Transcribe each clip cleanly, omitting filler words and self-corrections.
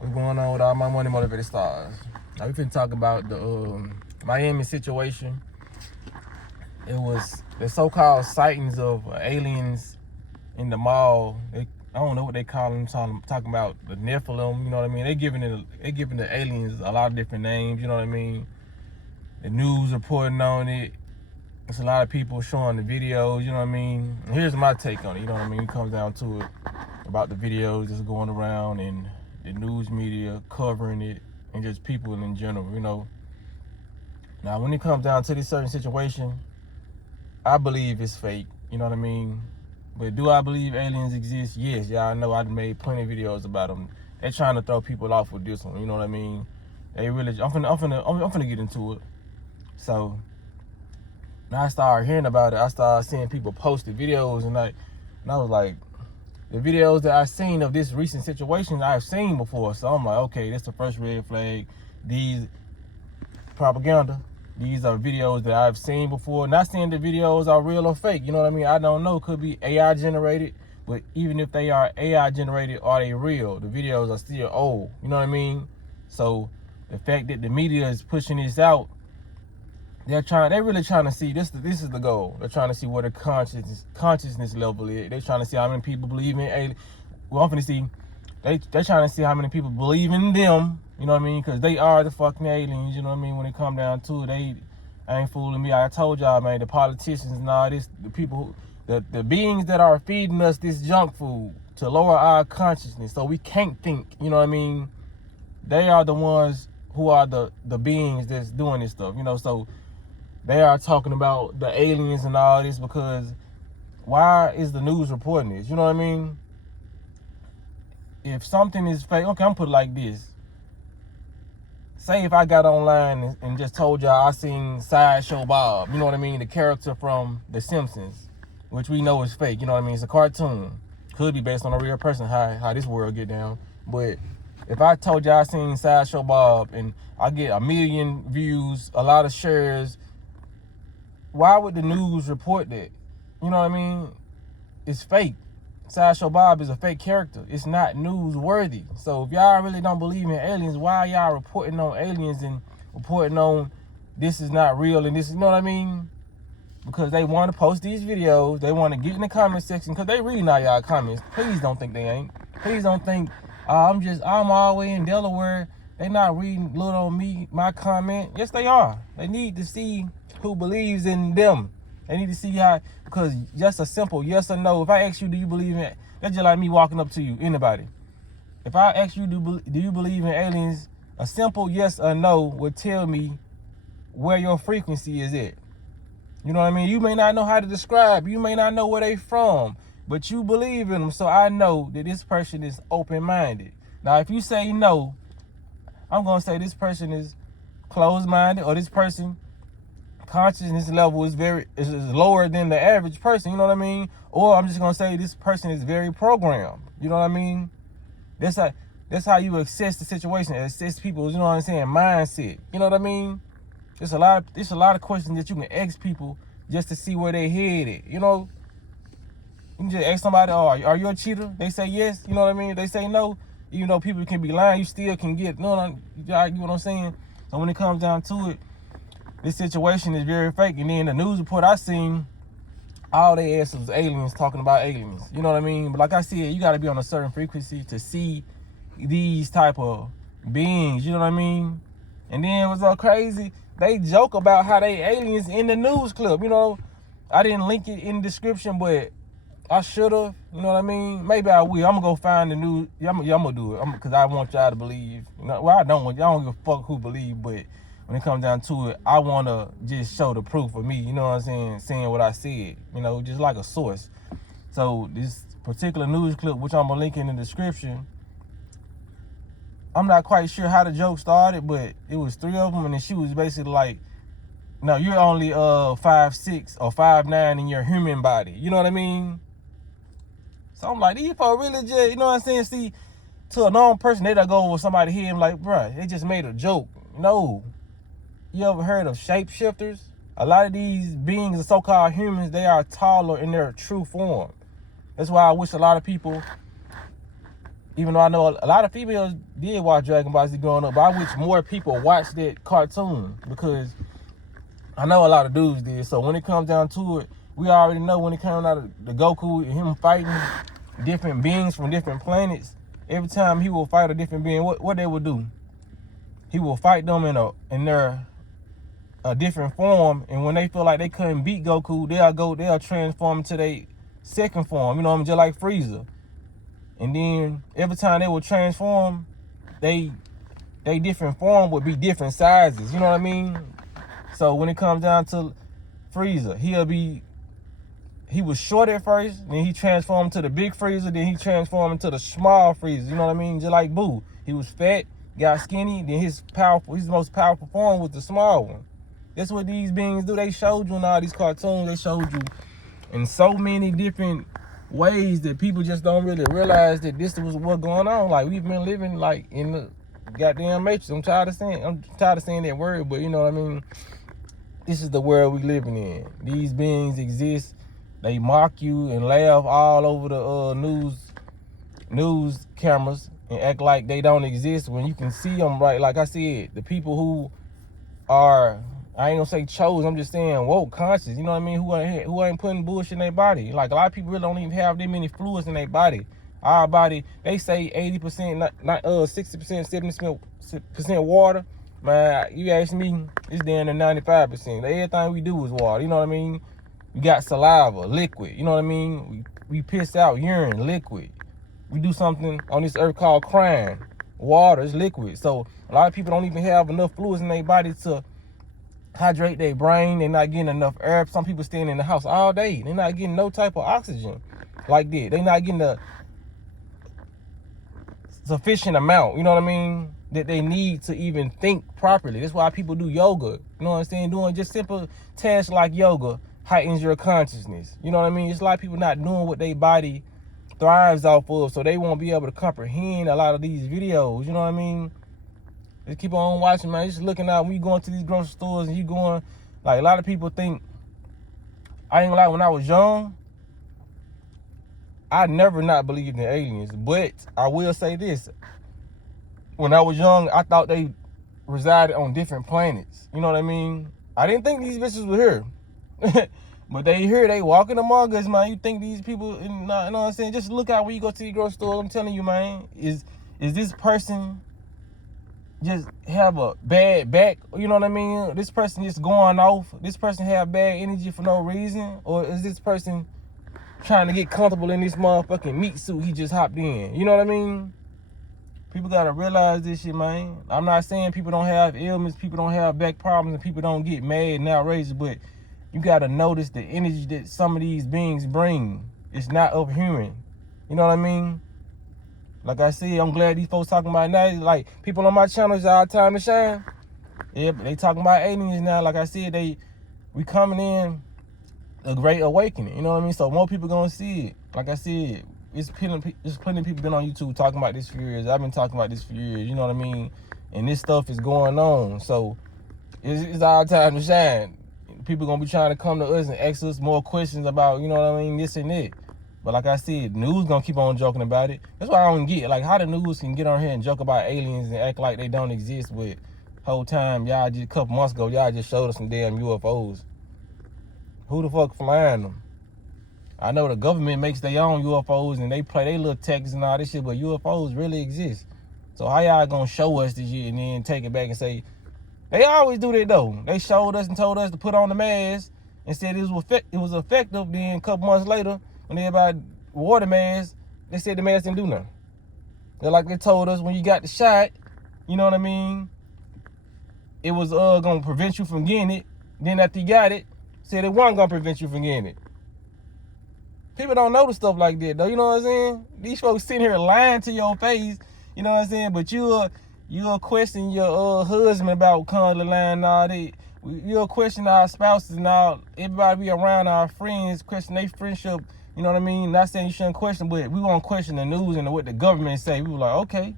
What's going on with all my money motivated stars? Now we finna talk about the Miami situation. It was the so-called sightings of aliens in the mall. I don't know what they call them. Talking about the Nephilim. You know what I mean? They giving the aliens a lot of different names. You know what I mean? The news reporting on it. It's a lot of people showing the videos. You know what I mean? And here's my take on it. You know what I mean? It comes down to it about the videos just going around and the news media covering it and just people in general, you know. Now, when it comes down to this certain situation, I believe it's fake, you know what I mean? But do I believe aliens exist? Yes, y'all know I've made plenty of videos about them. They're trying to throw people off with this one, you know what I mean? They really, I'm finna get into it. So, now I started hearing about it. I started seeing people post the videos and I was like, the videos that I've seen of this recent situation I've seen before. So I'm like, okay, that's the first red flag. These propaganda. These are videos that I've seen before. Not saying the videos are real or fake. You know what I mean? I don't know. Could be AI generated. But even if they are AI generated, are they real? The videos are still old. You know what I mean? So the fact that the media is pushing this out, they're really trying to see this is the goal. They're trying to see what the consciousness level is. They're trying to see how many people believe in aliens. Well, I'm finna see. They're trying to see how many people believe in them. You know what I mean? Because they are the fucking aliens. You know what I mean? When it come down to it, they ain't fooling me. I told y'all, man, the politicians and all this, the people, the beings that are feeding us this junk food to lower our consciousness so we can't think. You know what I mean? They are the ones who are the beings that's doing this stuff. You know, so they are talking about the aliens and all this because why is the news reporting this? You know what I mean? If something is fake, okay, I'm put it like this. Say if I got online and just told y'all I seen Sideshow Bob, you know what I mean? The character from The Simpsons, which we know is fake, you know what I mean? It's a cartoon. Could be based on a real person, how this world get down. But if I told y'all I seen Sideshow Bob and I get 1 million views, a lot of shares, why would the news report that? You know what I mean? It's fake. Sideshow Bob is a fake character. It's not newsworthy. So if y'all really don't believe in aliens, why y'all reporting on aliens and reporting on this is not real and this is, you know what I mean? Because they want to post these videos. They want to get in the comment section because they reading all y'all comments. Please don't think they ain't. Please don't think I'm all the way in Delaware. They not reading little on me, my comment. Yes, they are. They need to see who believes in them. They need to see how, because just a simple yes or no. If I ask you, do you believe in it? That's just like me walking up to you, anybody. If I ask you, do you believe in aliens? A simple yes or no would tell me where your frequency is at. You know what I mean? You may not know how to describe. You may not know where they from, but you believe in them. So I know that this person is open-minded. Now, if you say no, I'm going to say this person is closed-minded, or this person consciousness level is lower than the average person, you know what I mean? Or I'm just gonna say this person is very programmed, you know what I mean? That's how you assess the situation, assess people's, you know what I'm saying, mindset. You know what I mean? There's a lot of questions that you can ask people just to see where they headed. You know, you can just ask somebody, "Oh, are you a cheater?" They say yes. You know what I mean? They say no. Even though people can be lying, you still can get. You know what I'm saying? So when it comes down to it, this situation is very fake. And then the news report I seen, all they asked was aliens talking about aliens. You know what I mean? But like I said, you got to be on a certain frequency to see these type of beings. You know what I mean? And then it was so crazy. They joke about how they aliens in the news clip. You know, I didn't link it in the description, but I should have. You know what I mean? Maybe I will. I'm gonna go find the news. I'm gonna do it. Because I want y'all to believe. You know, well, I don't give a fuck who believe, but when it comes down to it, I want to just show the proof of me, you know what I'm saying, saying what I said, you know, just like a source. So this particular news clip, which I'm going to link in the description, I'm not quite sure how the joke started, but it was 3 of them, and she was basically like, no, you're only 5'6" or 5'9" in your human body, you know what I mean? So I'm like, these folks really just, you know what I'm saying, see, to a normal person, they don't go over somebody here and like, bruh, they just made a joke. No. You ever heard of shapeshifters? A lot of these beings, the so-called humans, they are taller in their true form. That's why I wish a lot of people, Even though I know a lot of females did watch Dragon Ball Z growing up, but I wish more people watched that cartoon because I know a lot of dudes did. So when it comes down to it, we already know when it comes out of the Goku and him fighting different beings from different planets, every time he will fight a different being, what they will do? He will fight them in their a different form, and when they feel like they couldn't beat Goku, they'll transform into their second form, you know what I mean, just like Frieza. And then every time they will transform, they different form would be different sizes, you know what I mean? So when it comes down to Frieza, he was short at first, then he transformed to the big Frieza, then he transformed into the small Frieza, you know what I mean? Just like Boo. He was fat, got skinny, then his most powerful form was the small one. That's what these beings do. They showed you in all these cartoons. They showed you in so many different ways that people just don't really realize that this was what's going on. Like, we've been living like in the goddamn Matrix. I'm tired of saying that word, but you know what I mean? This is the world we living in. These beings exist. They mock you and laugh all over the news cameras and act like they don't exist when you can see them, right? Like I said, the people who are, I ain't gonna say chose, I'm just saying woke, conscious, you know what I mean, who ain't putting bullshit in their body. Like, a lot of people really don't even have that many fluids in their body. Our body, they say 80%, 60%, 70% water. Man, you ask me, it's down to 95%. Everything we do is water, you know what I mean? We got saliva, liquid, you know what I mean? We piss out urine, liquid. We do something on this earth called crime. Water is liquid. So a lot of people don't even have enough fluids in their body to hydrate their brain. They're not getting enough air. Some people staying in the house all day. They're not getting no type of oxygen like that. They're not getting the sufficient amount, you know what I mean, that they need to even think properly. That's why people do yoga. You know what I'm saying? Doing just simple tasks like yoga heightens your consciousness. You know what I mean? It's a lot of people not doing what their body thrives off of, so they won't be able to comprehend a lot of these videos. You know what I mean? Just keep on watching, man. Just looking out when you going to these grocery stores and you going, like, a lot of people think, I ain't gonna lie, when I was young, I never not believed in aliens. But I will say this. When I was young, I thought they resided on different planets. You know what I mean? I didn't think these bitches were here. But they here, they walking among us, man. You think these people, you know what I'm saying? Just look out when you go to the grocery store. I'm telling you, man, is this person just have a bad back? You know what I mean? This person just going off. This person have bad energy for no reason? Or is this person trying to get comfortable in this motherfucking meat suit he just hopped in? You know what I mean? People gotta realize this shit, man. I'm not saying people don't have ailments, people don't have back problems, and people don't get mad and outraged, but you gotta notice the energy that some of these beings bring. It's not of human. You know what I mean? Like I said, I'm glad these folks talking about it now. Like, people on my channel, it's our time to shine. Yeah, but they talking about aliens now. Like I said, we coming in a great awakening. You know what I mean? So more people gonna see it. Like I said, it's plenty of people been on YouTube talking about this for years. I've been talking about this for years. You know what I mean? And this stuff is going on. So it's our time to shine. People gonna be trying to come to us and ask us more questions about, you know what I mean, this and that. But like I said, news gonna keep on joking about it. That's why I don't get, like, how the news can get on here and joke about aliens and act like they don't exist, but whole time, y'all just, a couple months ago, y'all just showed us some damn UFOs. Who the fuck flying them? I know the government makes their own UFOs and they play their little texts and all this shit, but UFOs really exist. So how y'all gonna show us this shit and then take it back and say, they always do that though. They showed us and told us to put on the mask and said it was effective. Then a couple months later, when everybody wore the mask, they said the mask didn't do nothing. They're like they told us when you got the shot, you know what I mean, it was gonna prevent you from getting it. Then after you got it, said it wasn't gonna prevent you from getting it. People don't know the stuff like that though, you know what I'm saying? These folks sitting here lying to your face, you know what I'm saying? But you'll question your husband about constantly lying and all that. You'll question our spouses and all, everybody be around our friends, question their friendship, you know what I mean? Not saying you shouldn't question, but we won't question the news and what the government say. We were like, okay.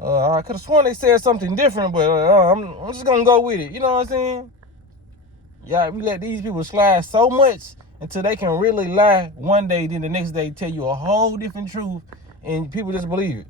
I could have sworn they said something different, but I'm just gonna go with it, you know what I'm saying? Yeah, we let these people slide so much until they can really lie one day, then the next day tell you a whole different truth, and people just believe it.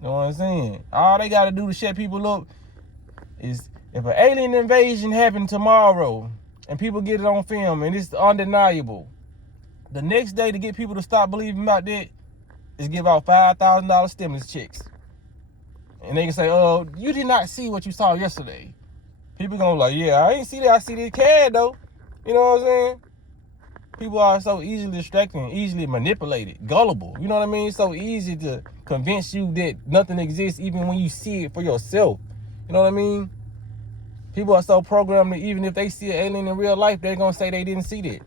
You know what I'm saying? All they gotta do to shut people up is if an alien invasion happened tomorrow and people get it on film and it's undeniable, the next day to get people to stop believing about that is give out $5,000 stimulus checks. And they can say, oh, you did not see what you saw yesterday. People gonna be like, yeah, I ain't see that. I see this CAD though. You know what I'm saying? People are so easily distracted and easily manipulated, gullible. You know what I mean? It's so easy to convince you that nothing exists even when you see it for yourself. You know what I mean? People are so programmed that even if they see an alien in real life, they're going to say they didn't see that.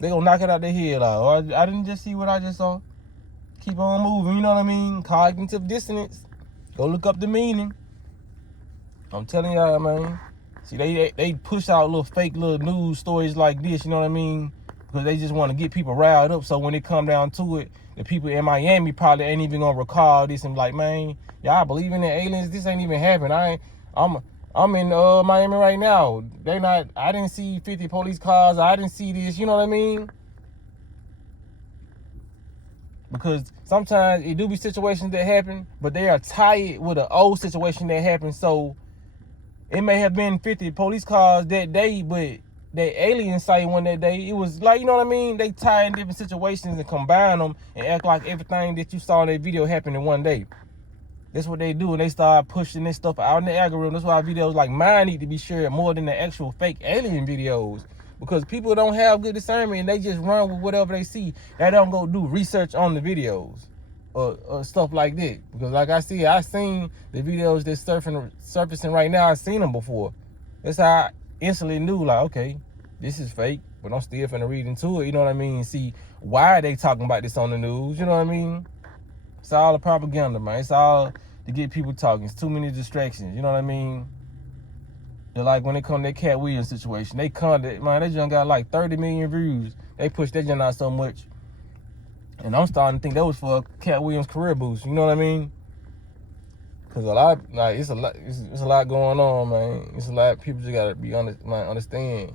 They're going to knock it out their head. Like, oh, I didn't just see what I just saw. Keep on moving. You know what I mean? Cognitive dissonance. Go look up the meaning. I'm telling y'all, man. See, they push out little fake little news stories like this, you know what I mean? Because they just want to get people riled up. So when it come down to it, the people in Miami probably ain't even gonna recall this and like, man, y'all believe in the aliens? This ain't even happening. I'm in Miami right now. I didn't see 50 police cars. I didn't see this. You know what I mean? Because sometimes it do be situations that happen, but they are tied with an old situation that happened. So it may have been 50 police cars that day, but that alien sight one that day, it was like, you know what I mean? They tie in different situations and combine them and act like everything that you saw in that video happened in one day. That's what they do, and they start pushing this stuff out in the algorithm. That's why videos like mine need to be shared more than the actual fake alien videos. Because people don't have good discernment and they just run with whatever they see. They don't go do research on the videos or stuff like that. Because like I seen the videos that's surfacing right now. I've seen them before. That's how I instantly knew, like, okay, this is fake, but I'm still finna read into it, you know what I mean? See why they talking about this on the news, you know what I mean? It's all a propaganda, man. It's all to get people talking. It's too many distractions, you know what I mean? They're like when it come to that Cat Williams situation, they just got like 30 million views. They pushed that junk out so much. And I'm starting to think that was for Cat Williams' career boost, you know what I mean? Cause it's a lot going on, man. It's a lot. People just gotta be understand.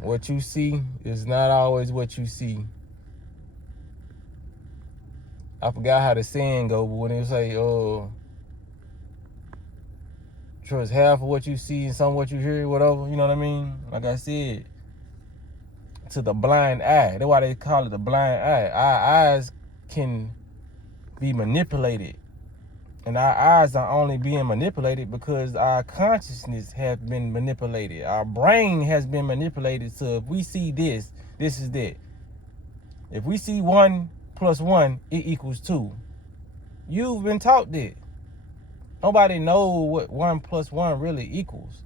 What you see is not always what you see. I forgot how the saying go, but when they say, trust half of what you see and some of what you hear, whatever, you know what I mean? Like I said, to the blind eye. That's why they call it the blind eye. Our eyes can be manipulated. And our eyes are only being manipulated because our consciousness has been manipulated. Our brain has been manipulated. So if we see this, this is that. If we see 1 + 1, it equals 2. You've been taught that. Nobody knows what 1 + 1 really equals.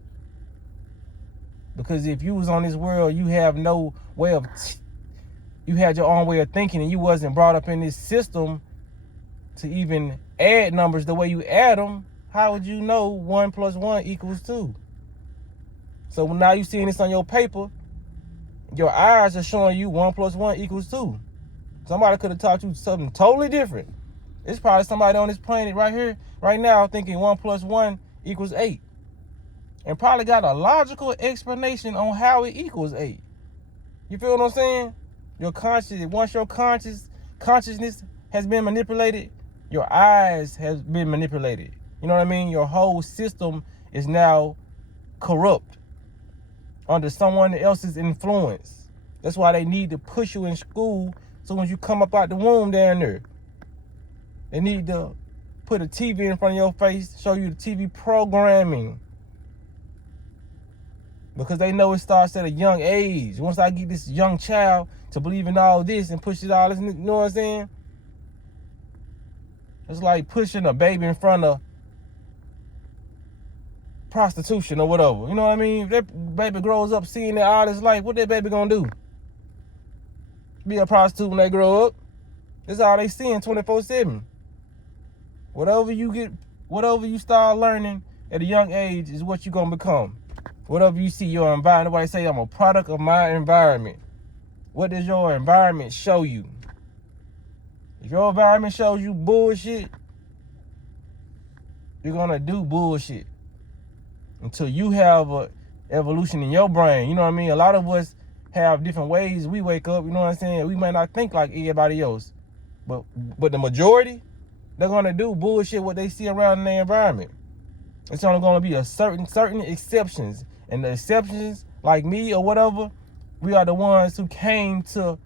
Because if you was on this world, you have no way of, you had your own way of thinking and you wasn't brought up in this system to even add numbers the way you add them. How would you know 1 + 1 equals 2? So now you seeing this on your paper, your eyes are showing you 1 + 1 equals 2. Somebody could have taught you something totally different. It's probably somebody on this planet right here, right now, thinking 1 + 1 equals 8. And probably got a logical explanation on how it equals 8. You feel what I'm saying? Once your consciousness has been manipulated, your eyes has been manipulated. You know what I mean? Your whole system is now corrupt under someone else's influence. That's why they need to push you in school so when you come up out the womb down there. They need to put a TV in front of your face, show you the TV programming. Because they know it starts at a young age. Once I get this young child to believe in all this and push it all this, you know what I'm saying? It's like pushing a baby in front of prostitution or whatever. You know what I mean? If that baby grows up seeing that all his life, what that baby gonna do? Be a prostitute when they grow up? That's all they seeing 24/7. Whatever you start learning at a young age is what you're gonna become. Whatever you see, your environment. Nobody say I'm a product of my environment. What does your environment show you? If your environment shows you bullshit, you're gonna do bullshit until you have a evolution in your brain. You know what I mean? A lot of us have different ways we wake up. You know what I'm saying? We might not think like everybody else, but the majority, they're gonna do bullshit what they see around in their environment. It's only gonna be a certain exceptions, and the exceptions, like me or whatever, we are the ones who came to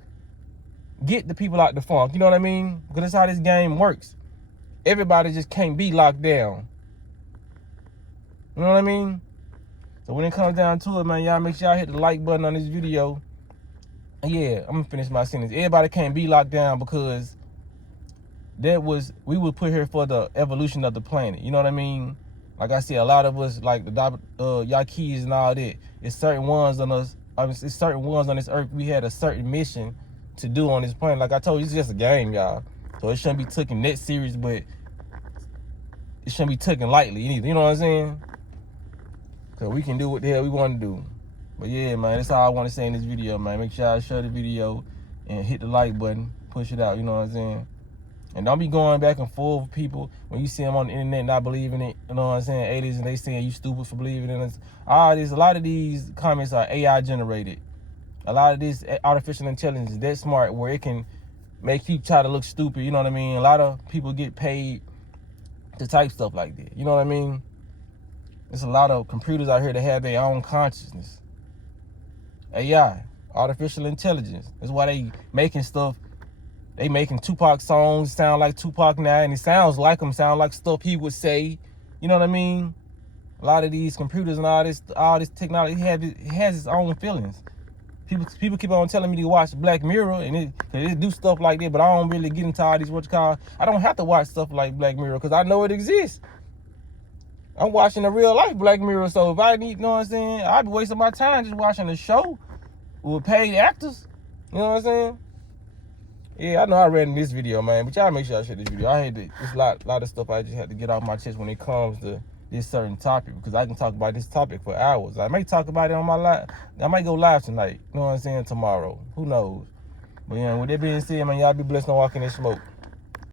get the people out the funk. You know what I mean? Because that's how this game works. Everybody just can't be locked down. You know what I mean? So when it comes down to it, man, y'all make sure y'all hit the like button on this video. And yeah, I'm gonna finish my sentence. Everybody can't be locked down because we were put here for the evolution of the planet. You know what I mean? Like I said, a lot of us, like the Yaquis and all that, it's certain ones on us. It's certain ones on this earth. We had a certain mission to do on this planet. Like I told you, it's just a game, y'all. So it shouldn't be taken that serious, but it shouldn't be taken lightly either. You know what I'm saying? Cause we can do what the hell we want to do. But yeah, man, that's all I want to say in this video, man. Make sure y'all share the video and hit the like button, push it out. You know what I'm saying? And don't be going back and forth with people when you see them on the internet not believing it. You know what I'm saying? Aliens, and they saying you stupid for believing in it. A lot of these comments are AI generated. A lot of this artificial intelligence is that smart where it can make you try to look stupid. You know what I mean? A lot of people get paid to type stuff like that. You know what I mean? There's a lot of computers out here that have their own consciousness. AI, artificial intelligence. That's why they making stuff. They making Tupac songs sound like Tupac now, and it sounds like him, sound like stuff he would say. You know what I mean? A lot of these computers and all this technology, it has its own feelings. People keep on telling me to watch Black Mirror, and it do stuff like that, but I don't really get into all these I don't have to watch stuff like Black Mirror because I know it exists. I'm watching a real life Black Mirror, so if I need, you know what I'm saying, I'd be wasting my time just watching a show with paid actors. You know what I'm saying? Yeah, I know I read in this video, man, but y'all make sure y'all share this video. I had there's a lot of stuff I just had to get off my chest when it comes to this certain topic, because I can talk about this topic for hours. I may talk about it on my live. I might go live tonight. You know what I'm saying? Tomorrow. Who knows? But yeah, with that being said, man, y'all be blessed and walk in this smoke.